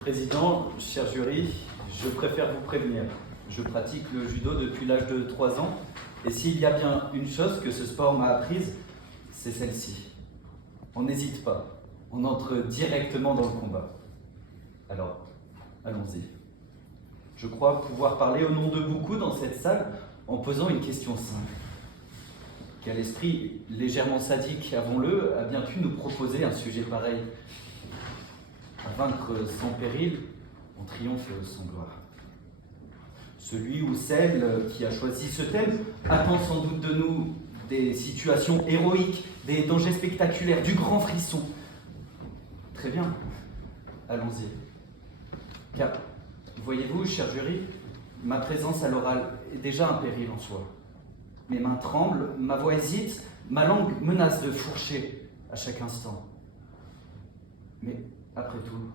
Président, cher jury, je préfère vous prévenir. Je pratique le judo depuis l'âge de 3 ans, et s'il y a bien une chose que ce sport m'a apprise, c'est celle-ci. On n'hésite pas, on entre directement dans le combat. Alors, allons-y. Je crois pouvoir parler au nom de beaucoup dans cette salle en posant une question simple. Quel esprit légèrement sadique, avouons-le, a bien pu nous proposer un sujet pareil? À vaincre sans péril, on triomphe sans gloire. Celui ou celle qui a choisi ce thème attend sans doute de nous des situations héroïques, des dangers spectaculaires, du grand frisson. Très bien, allons-y. Car, voyez-vous, cher jury, ma présence à l'oral est déjà un péril en soi. Mes mains tremblent, ma voix hésite, ma langue menace de fourcher à chaque instant. Mais après tout,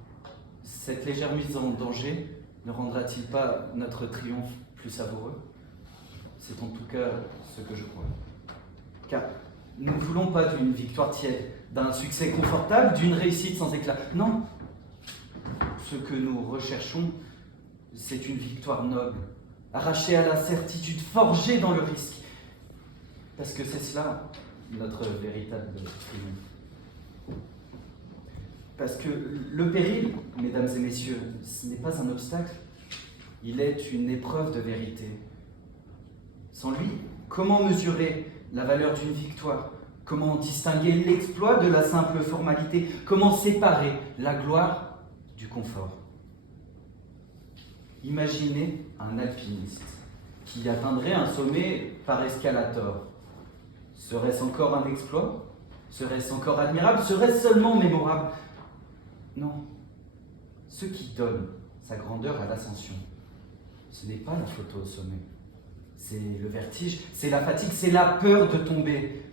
cette légère mise en danger ne rendra-t-il pas notre triomphe plus savoureux? C'est en tout cas ce que je crois. Car nous ne voulons pas d'une victoire tiède, d'un succès confortable, d'une réussite sans éclat. Non, ce que nous recherchons, c'est une victoire noble, arrachée à la certitude, forgée dans le risque. Parce que c'est cela, notre véritable triomphe. Parce que le péril, mesdames et messieurs, ce n'est pas un obstacle, il est une épreuve de vérité. Sans lui, comment mesurer la valeur d'une victoire? Comment distinguer l'exploit de la simple formalité? Comment séparer la gloire du confort? Imaginez un alpiniste qui atteindrait un sommet par escalator. Serait-ce encore un exploit? Serait-ce encore admirable? Serait-ce seulement mémorable? Non. Ce qui donne sa grandeur à l'ascension, ce n'est pas la photo au sommet. C'est le vertige, c'est la fatigue, c'est la peur de tomber.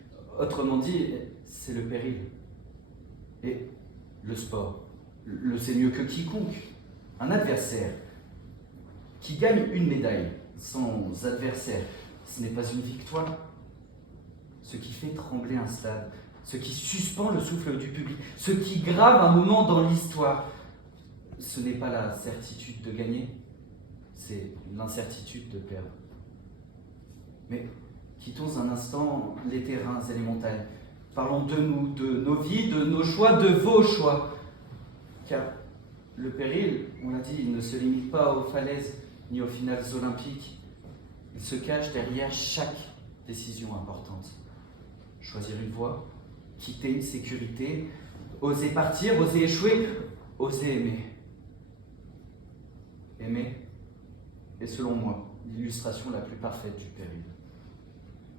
Autrement dit, c'est le péril. Et le sport, le sait mieux que quiconque. Un adversaire qui gagne une médaille sans adversaire, ce n'est pas une victoire. Ce qui fait trembler un stade, ce qui suspend le souffle du public, ce qui grave un moment dans l'histoire, ce n'est pas la certitude de gagner, c'est l'incertitude de perdre. Mais quittons un instant les terrains et les montagnes. Parlons de nous, de nos vies, de nos choix, de vos choix. Car le péril, on l'a dit, il ne se limite pas aux falaises ni aux finales olympiques. Il se cache derrière chaque décision importante. Choisir une voie, quitter une sécurité, oser partir, oser échouer, oser aimer. Aimer est selon moi l'illustration la plus parfaite du péril.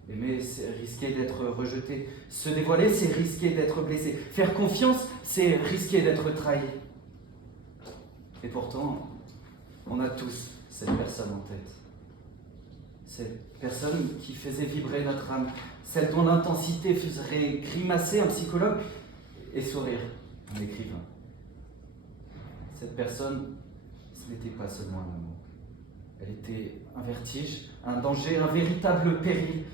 Aimer, c'est risquer d'être rejeté. Se dévoiler, c'est risquer d'être blessé. Faire confiance, c'est risquer d'être trahi. Et pourtant, on a tous cette personne en tête. Cette personne qui faisait vibrer notre âme, celle dont l'intensité ferait grimacer un psychologue et sourire un écrivain. Cette personne, ce n'était pas seulement un amour. Elle était un vertige, un danger, un véritable péril.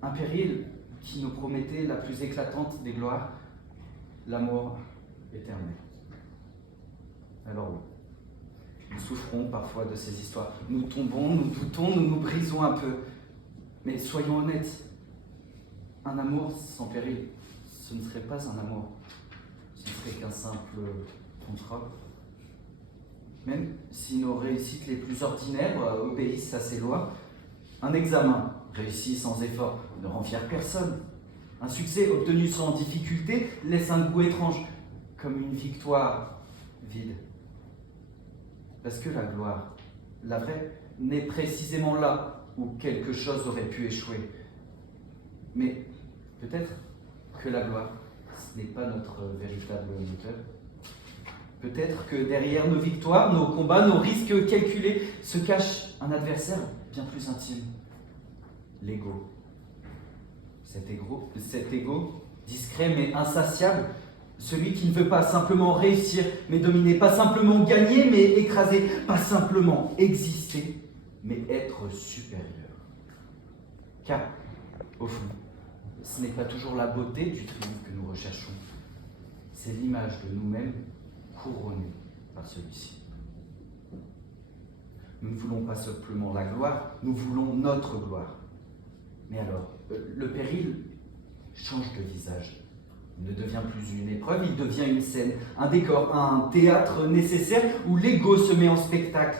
Un péril qui nous promettait la plus éclatante des gloires, l'amour éternel. Alors oui, nous souffrons parfois de ces histoires. Nous tombons, nous doutons, nous nous brisons un peu. Mais soyons honnêtes, un amour sans péril, ce ne serait pas un amour. Ce ne serait qu'un simple contrat. Même si nos réussites les plus ordinaires obéissent à ces lois, un examen réussi sans effort ne rend fier personne. Un succès obtenu sans difficulté laisse un goût étrange, comme une victoire vide. Parce que la gloire, la vraie, n'est précisément là où quelque chose aurait pu échouer. Mais peut-être que la gloire, ce n'est pas notre véritable moteur. Peut-être que derrière nos victoires, nos combats, nos risques calculés, se cache un adversaire bien plus intime. L'ego. Cet ego, discret mais insatiable, celui qui ne veut pas simplement réussir, mais dominer, pas simplement gagner, mais écraser, pas simplement exister, mais être supérieur. Car, au fond, ce n'est pas toujours la beauté du triomphe que nous recherchons, c'est l'image de nous-mêmes couronnée par celui-ci. Nous ne voulons pas simplement la gloire, nous voulons notre gloire. Mais alors, le péril change de visage. Il ne devient plus une épreuve, il devient une scène, un décor, un théâtre nécessaire où l'ego se met en spectacle.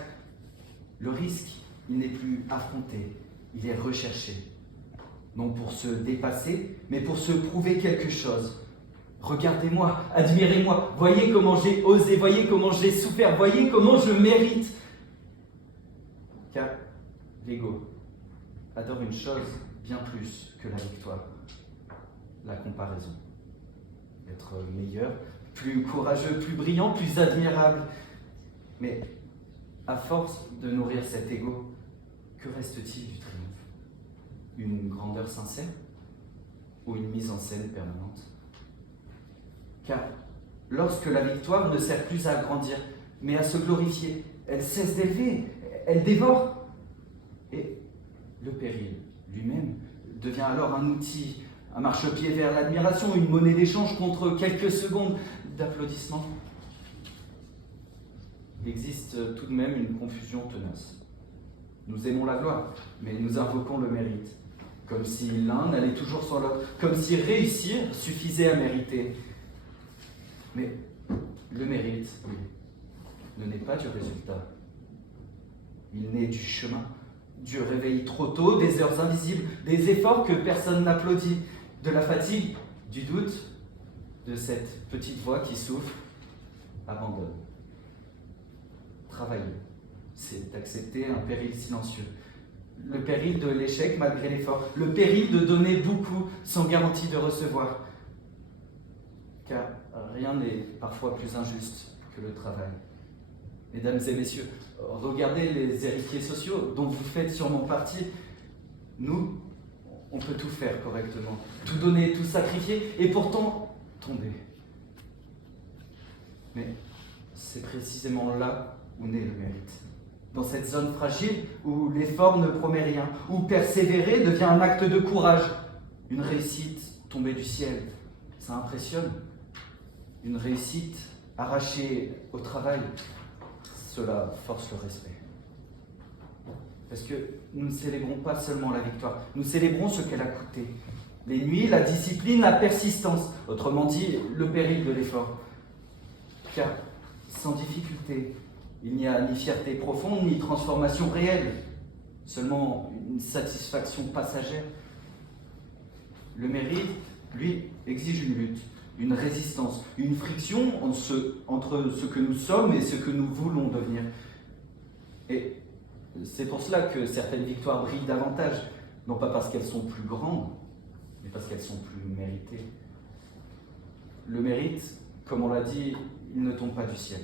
Le risque, il n'est plus affronté, il est recherché. Non pour se dépasser, mais pour se prouver quelque chose. Regardez-moi, admirez-moi, voyez comment j'ai osé, voyez comment j'ai souffert, voyez comment je mérite. Car l'ego adore une chose bien plus que la victoire, la comparaison. Être meilleur, plus courageux, plus brillant, plus admirable. Mais à force de nourrir cet ego, que reste-t-il du triomphe? Une grandeur sincère ou une mise en scène permanente? Car lorsque la victoire ne sert plus à grandir, mais à se glorifier, elle cesse d'élever, elle dévore. Et le péril lui-même devient alors un outil, un marchepied vers l'admiration, une monnaie d'échange contre quelques secondes d'applaudissements. Il existe tout de même une confusion tenace. Nous aimons la gloire, mais nous invoquons le mérite, comme si l'un n'allait toujours sans l'autre, comme si réussir suffisait à mériter. Mais le mérite, oui, ne naît pas du résultat. Il naît du chemin, du réveil trop tôt, des heures invisibles, des efforts que personne n'applaudit, de la fatigue, du doute, de cette petite voix qui souffle, abandonne. Travailler, c'est accepter un péril silencieux. Le péril de l'échec malgré l'effort, le péril de donner beaucoup sans garantie de recevoir. Car rien n'est parfois plus injuste que le travail. Mesdames et messieurs, regardez les héritiers sociaux dont vous faites sûrement partie. Nous, on peut tout faire correctement, tout donner, tout sacrifier, et pourtant tomber. Mais c'est précisément là où naît le mérite. Dans cette zone fragile où l'effort ne promet rien, où persévérer devient un acte de courage. Une réussite tombée du ciel, ça impressionne. Une réussite arrachée au travail, cela force le respect. Parce que nous ne célébrons pas seulement la victoire, nous célébrons ce qu'elle a coûté. Les nuits, la discipline, la persistance, autrement dit, le péril de l'effort. Car sans difficulté, il n'y a ni fierté profonde, ni transformation réelle, seulement une satisfaction passagère. Le mérite, lui, exige une lutte, une résistance, une friction entre ce que nous sommes et ce que nous voulons devenir. Et c'est pour cela que certaines victoires brillent davantage, non pas parce qu'elles sont plus grandes, mais parce qu'elles sont plus méritées. Le mérite, comme on l'a dit, il ne tombe pas du ciel.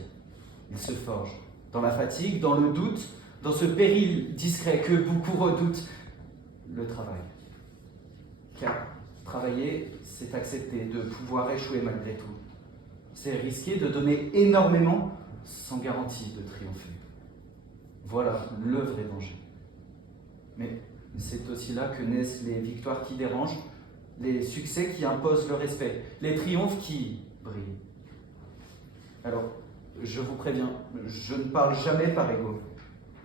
Il se forge dans la fatigue, dans le doute, dans ce péril discret que beaucoup redoutent, le travail. Car travailler, c'est accepter de pouvoir échouer malgré tout. C'est risquer de donner énormément sans garantie de triompher. Voilà le vrai danger. Mais c'est aussi là que naissent les victoires qui dérangent, les succès qui imposent le respect, les triomphes qui brillent. Alors, je vous préviens, je ne parle jamais par ego.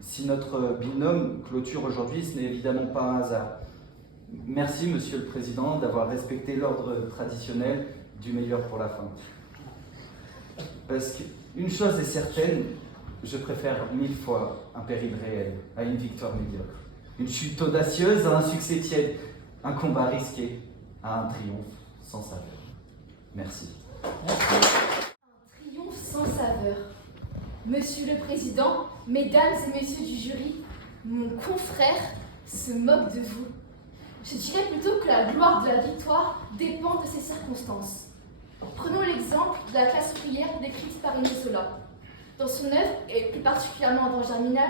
Si notre binôme clôture aujourd'hui, ce n'est évidemment pas un hasard. Merci, Monsieur le Président, d'avoir respecté l'ordre traditionnel du meilleur pour la fin. Parce qu'une chose est certaine, je préfère 1000 fois un péril réel à une victoire médiocre. Une chute audacieuse à un succès tiède, un combat risqué à un triomphe sans saveur. Merci. Un triomphe sans saveur. Monsieur le Président, Mesdames et Messieurs du jury, mon confrère se moque de vous. Je dirais plutôt que la gloire de la victoire dépend de ses circonstances. Prenons l'exemple de la classe ouvrière décrite par Émile Zola. Dans son œuvre, et plus particulièrement dans Germinal,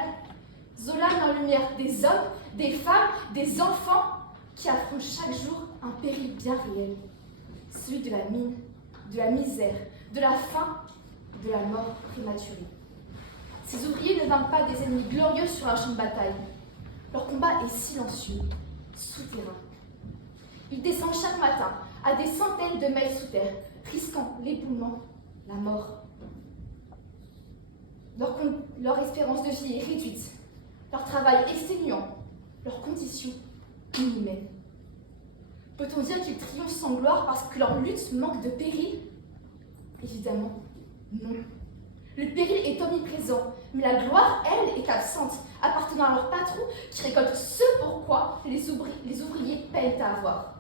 Zola met en lumière des hommes, des femmes, des enfants qui affrontent chaque jour un péril bien réel. Celui de la mine, de la misère, de la faim, de la mort prématurée. Ces ouvriers ne vainquent pas des ennemis glorieux sur un champ de bataille. Leur combat est silencieux, souterrain. Ils descendent chaque matin à des centaines de mètres sous terre, risquant l'éboulement, la mort. Leur espérance de vie est réduite, leur travail exténuant, leurs conditions inhumaines. Peut-on dire qu'ils triomphent sans gloire parce que leur lutte manque de péril? Évidemment, non. Le péril est omniprésent, mais la gloire, elle, est absente, appartenant à leur patron qui récolte ce pourquoi les ouvriers peinent à avoir.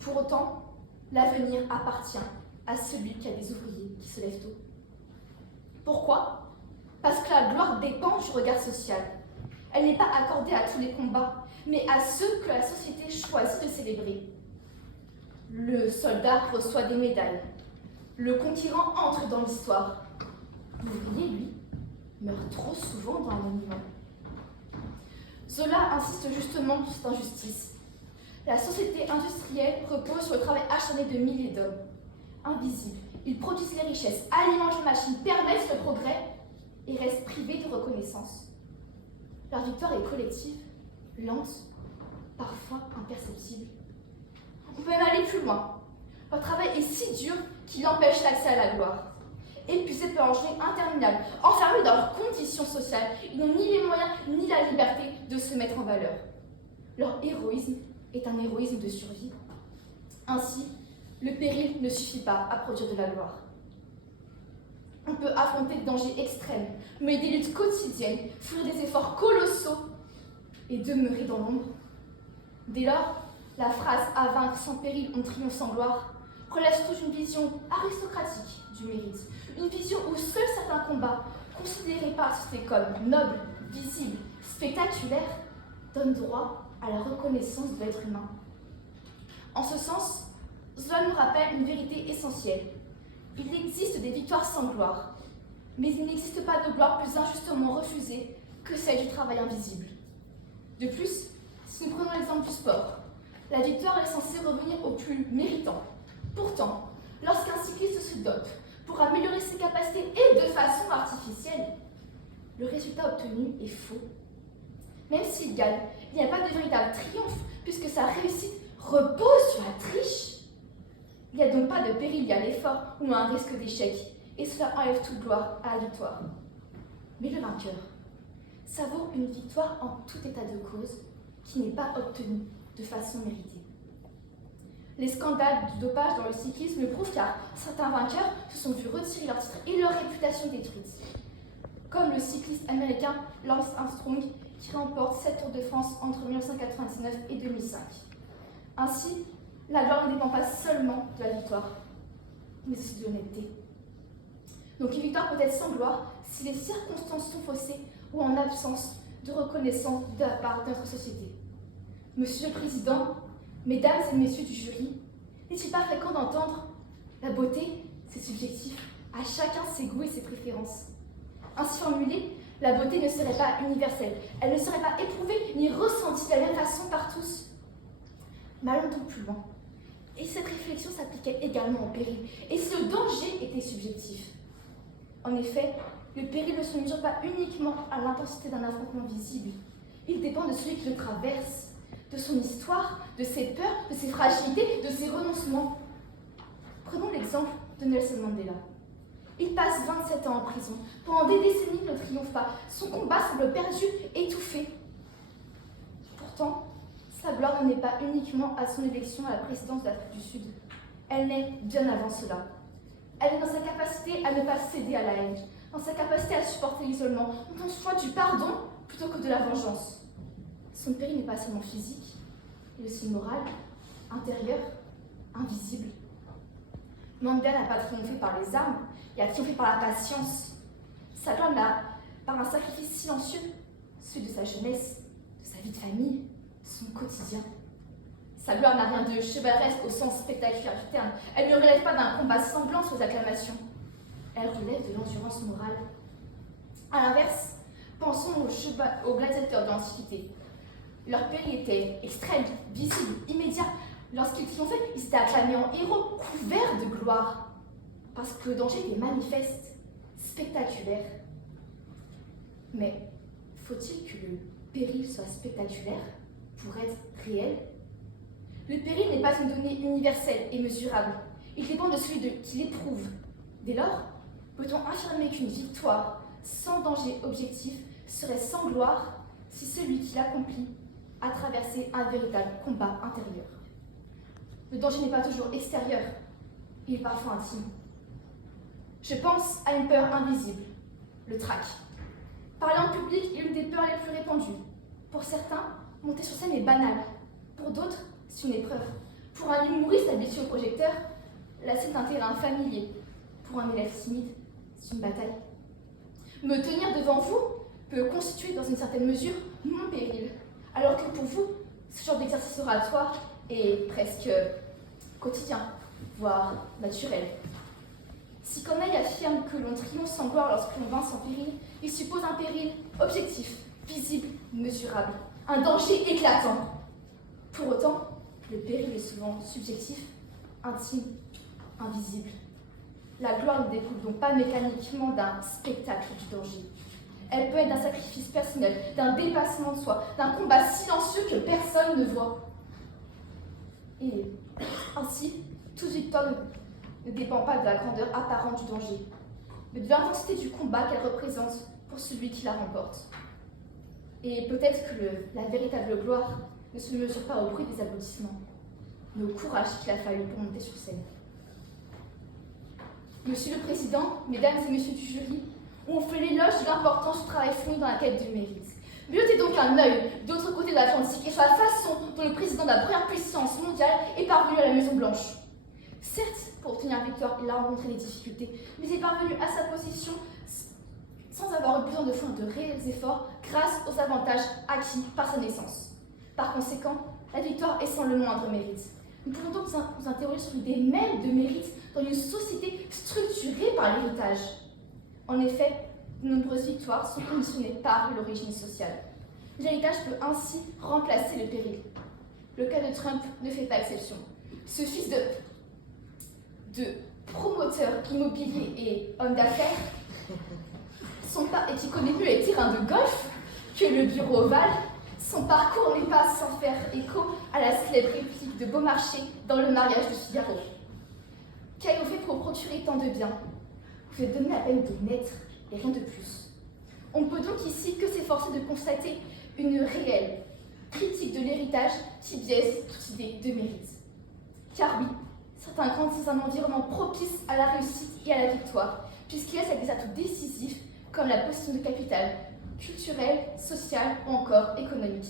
Pour autant, l'avenir appartient à celui qui a des ouvriers qui se lèvent tôt. Pourquoi? Parce que la gloire dépend du regard social. Elle n'est pas accordée à tous les combats, mais à ceux que la société choisit de célébrer. Le soldat reçoit des médailles. Le conquérant entre dans l'histoire. L'ouvrier, lui, meurt trop souvent dans l'anonymat. Zola insiste justement sur cette injustice. La société industrielle repose sur le travail acharné de milliers d'hommes. Invisibles, ils produisent les richesses, alimentent les machines, permettent le progrès et restent privés de reconnaissance. Leur victoire est collective, lente, parfois imperceptible. On peut même aller plus loin. Leur travail est si dur qu'il empêche l'accès à la gloire. Épuisés par un journée interminable, enfermés dans leurs conditions sociales, ils n'ont ni les moyens ni la liberté de se mettre en valeur. Leur héroïsme est un héroïsme de survie. Ainsi, le péril ne suffit pas à produire de la gloire. On peut affronter des dangers extrêmes, mener des luttes quotidiennes, faire des efforts colossaux et demeurer dans l'ombre. Dès lors, la phrase « à vaincre sans péril, on triomphe sans gloire » relève surtout d'une vision aristocratique du mérite, une vision où seuls certains combats, considérés par la société comme nobles, visibles, spectaculaires, donnent droit à la reconnaissance de l'être humain. En ce sens, Zola nous rappelle une vérité essentielle. Il existe des victoires sans gloire, mais il n'existe pas de gloire plus injustement refusée que celle du travail invisible. De plus, si nous prenons l'exemple du sport, la victoire est censée revenir au plus méritant. Pourtant, lorsqu'un cycliste se dope pour améliorer ses capacités et de façon artificielle, le résultat obtenu est faux. Même s'il gagne, il n'y a pas de véritable triomphe puisque sa réussite repose sur la triche. Il n'y a donc pas de péril à l'effort ou à un risque d'échec, et cela enlève toute gloire à la victoire. Mais le vainqueur savoure une victoire en tout état de cause qui n'est pas obtenue de façon méritée. Les scandales du dopage dans le cyclisme le prouvent car certains vainqueurs se sont vus retirer leur titre et leur réputation détruite. Comme le cycliste américain Lance Armstrong qui remporte 7 Tours de France entre 1999 et 2005. Ainsi, la gloire ne dépend pas seulement de la victoire, mais aussi de l'honnêteté. Donc une victoire peut être sans gloire si les circonstances sont faussées ou en absence de reconnaissance de la part de notre société. Monsieur le Président, Mesdames et Messieurs du jury, n'est-il pas fréquent d'entendre « la beauté, c'est subjectif, à chacun ses goûts et ses préférences ». Ainsi formulée, la beauté ne serait pas universelle, elle ne serait pas éprouvée ni ressentie de la même façon par tous. Mais allons donc plus loin. Et cette réflexion s'appliquait également au péril, et si le danger était subjectif. En effet, le péril ne se mesure pas uniquement à l'intensité d'un affrontement visible, il dépend de celui qui le traverse, de son histoire, de ses peurs, de ses fragilités, de ses renoncements. Prenons l'exemple de Nelson Mandela. Il passe 27 ans en prison. Pendant des décennies, il ne triomphe pas. Son combat semble perdu, étouffé. Pourtant, sa gloire ne naît pas uniquement à son élection à la présidence d'Afrique du Sud. Elle naît bien avant cela. Elle est dans sa capacité à ne pas céder à la haine, dans sa capacité à supporter l'isolement, dans son choix du pardon plutôt que de la vengeance. Son péril n'est pas seulement physique, il est aussi moral, intérieur, invisible. Mandela n'a pas triomphé par les armes, il a triomphé par la patience. Sa gloire l'a par un sacrifice silencieux, celui de sa jeunesse, de sa vie de famille, de son quotidien. Sa gloire n'a rien de chevaleresque au sens spectaculaire du terme. Elle ne relève pas d'un combat sanglant sur les acclamations. Elle relève de l'endurance morale. A l'inverse, pensons aux gladiateurs de l'Antiquité. Leur péril était extrême, visible, immédiat. Lorsqu'ils triomphaient, ils étaient acclamés en héros, couverts de gloire. Parce que le danger était manifeste, spectaculaire. Mais faut-il que le péril soit spectaculaire pour être réel? Le péril n'est pas une donnée universelle et mesurable. Il dépend de celui qui l'éprouve. Dès lors, peut-on affirmer qu'une victoire sans danger objectif, serait sans gloire si celui qui l'accomplit a traversé un véritable combat intérieur. Le danger n'est pas toujours extérieur, il est parfois intime. Je pense à une peur invisible, le trac. Parler en public est l'une des peurs les plus répandues. Pour certains, monter sur scène est banal. Pour d'autres, c'est une épreuve. Pour un humoriste habitué au projecteur, la scène est un terrain familier. Pour un élève timide, c'est une bataille. Me tenir devant vous peut constituer dans une certaine mesure mon péril, alors que pour vous, ce genre d'exercice oratoire est presque quotidien, voire naturel. Si Corneille affirme que l'on triomphe sans gloire lorsque l'on vainc sans péril, il suppose un péril objectif, visible, mesurable, un danger éclatant. Pour autant, le péril est souvent subjectif, intime, invisible. La gloire ne découle donc pas mécaniquement d'un spectacle du danger. Elle peut être d'un sacrifice personnel, d'un dépassement de soi, d'un combat silencieux que personne ne voit. Et ainsi, toute victoire ne dépend pas de la grandeur apparente du danger, mais de l'intensité du combat qu'elle représente pour celui qui la remporte. Et peut-être que la véritable gloire ne se mesure pas au bruit des applaudissements, mais au courage qu'il a fallu pour monter sur scène. Monsieur le Président, Mesdames et Messieurs du jury, on fait l'éloge de l'importance du travail fourni dans la quête du mérite. Mais jetez donc un œil de l'autre côté de l'Atlantique et sur la façon dont le président de la première puissance mondiale est parvenu à la Maison-Blanche. Certes, pour obtenir la victoire, il a rencontré des difficultés, mais il est parvenu à sa position sans avoir eu besoin de faire de réels efforts grâce aux avantages acquis par sa naissance. Par conséquent, la victoire est sans le moindre mérite. Nous pouvons donc nous interroger sur l'idée même de mérite dans une société structurée par l'héritage. En effet, de nombreuses victoires sont conditionnées par l'origine sociale. L'héritage peut ainsi remplacer le péril. Le cas de Trump ne fait pas exception. Ce fils de promoteur immobilier et homme d'affaires, et qui connaît mieux les terrains de golf que le bureau ovale, son parcours n'est pas sans faire écho à la célèbre réplique de Beaumarchais dans Le mariage de Figaro. Qu'avez-vous fait pour procurer tant de biens? Vous êtes donné la peine de naître et rien de plus. On peut donc ici que s'efforcer de constater une réelle critique de l'héritage qui biaise toute idée de mérite. Car oui, certains grandissent dans un environnement propice à la réussite et à la victoire, puisqu'il laisse avec des atouts décisifs comme la possession de capital, culturel, social ou encore économique.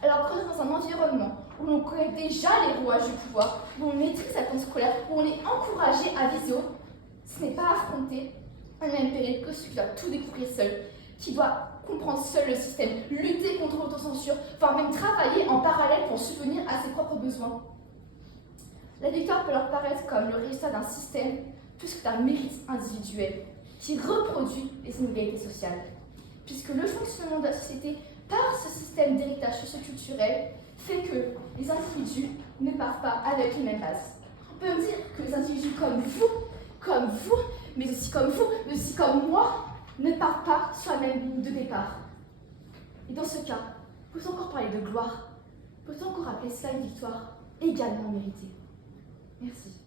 Alors grandir dans un environnement où l'on connaît déjà les rouages du pouvoir, où on maîtrise la tension scolaire, où on est encouragé à viser haut, ce n'est pas affronter un même péril que celui qui doit tout découvrir seul, qui doit comprendre seul le système, lutter contre l'autocensure, voire même travailler en parallèle pour subvenir à ses propres besoins. La victoire peut leur paraître comme le résultat d'un système plus que d'un mérite individuel qui reproduit les inégalités sociales, puisque le fonctionnement de la société par ce système d'héritage socioculturel fait que les individus ne partent pas avec les mêmes bases. On peut me dire que les individus comme vous, mais aussi comme vous, mais aussi comme moi, ne partent pas sur la même ligne de départ. Et dans ce cas, peut-on encore parler de gloire? Peut-on encore appeler cela une victoire également méritée? Merci.